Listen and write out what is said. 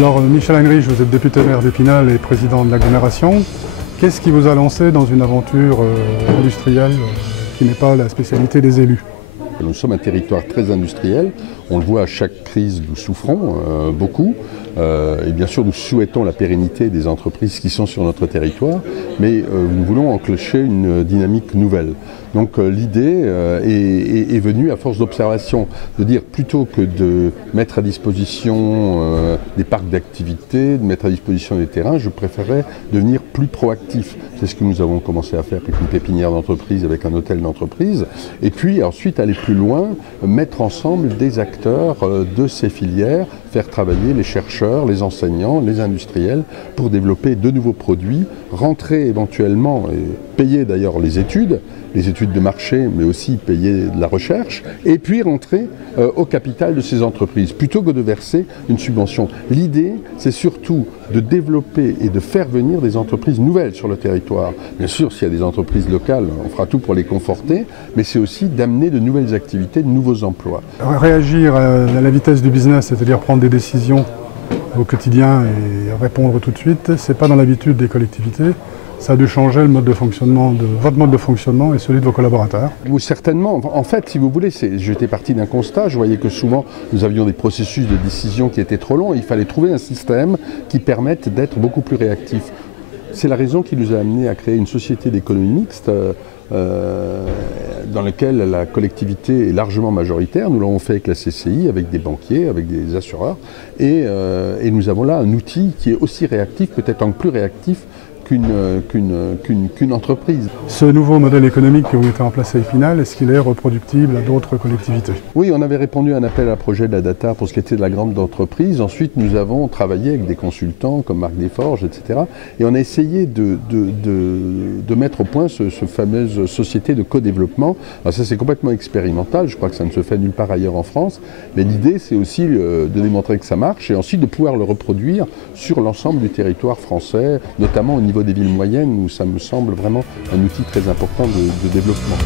Alors Michel Heinrich, vous êtes député maire d'Épinal et président de l'agglomération. Qu'est-ce qui vous a lancé dans une aventure industrielle qui n'est pas la spécialité des élus? Nous sommes un territoire très industriel, on le voit à chaque crise, nous souffrons beaucoup. Et bien sûr, nous souhaitons la pérennité des entreprises qui sont sur notre territoire, mais nous voulons enclencher une dynamique nouvelle. Donc l'idée est venue à force d'observation, de dire plutôt que de mettre à disposition des parcs d'activités, de mettre à disposition des terrains, je préférais devenir plus proactif. C'est ce que nous avons commencé à faire avec une pépinière d'entreprise, avec un hôtel d'entreprise, et puis ensuite aller plus loin, mettre ensemble des acteurs de ces filières, faire travailler les chercheurs, les enseignants, les industriels pour développer de nouveaux produits, rentrer éventuellement et payer d'ailleurs les études de marché, mais aussi payer de la recherche, et puis rentrer au capital de ces entreprises, plutôt que de verser une subvention. L'idée, c'est surtout de développer et de faire venir des entreprises nouvelles sur le territoire. Bien sûr, s'il y a des entreprises locales, on fera tout pour les conforter, mais c'est aussi d'amener de nouvelles activités, de nouveaux emplois. Réagir à la vitesse du business, c'est-à-dire prendre des décisions au quotidien et répondre tout de suite, c'est pas dans l'habitude des collectivités. Ça a dû changer le mode de fonctionnement, votre mode de fonctionnement et celui de vos collaborateurs? Oui, certainement. En fait, si vous voulez, j'étais parti d'un constat. Je voyais que souvent, nous avions des processus de décision qui étaient trop longs. Il fallait trouver un système qui permette d'être beaucoup plus réactif. C'est la raison qui nous a amené à créer une société d'économie mixte dans laquelle la collectivité est largement majoritaire. Nous l'avons fait avec la CCI, avec des banquiers, avec des assureurs. Et nous avons là un outil qui est aussi réactif, peut-être encore plus réactif qu'une entreprise. Ce nouveau modèle économique que vous mettez en place à Épinal, est-ce qu'il est reproductible à d'autres collectivités? Oui, on avait répondu à un appel à projet de la data pour ce qui était de la grande entreprise. Ensuite, nous avons travaillé avec des consultants comme Marc Desforges, etc. Et on a essayé de mettre au point ce fameuse société de co-développement. Alors ça, c'est complètement expérimental. Je crois que ça ne se fait nulle part ailleurs en France. Mais l'idée, c'est aussi de démontrer que ça marche et ensuite de pouvoir le reproduire sur l'ensemble du territoire français, notamment au niveau des villes moyennes où ça me semble vraiment un outil très important de développement.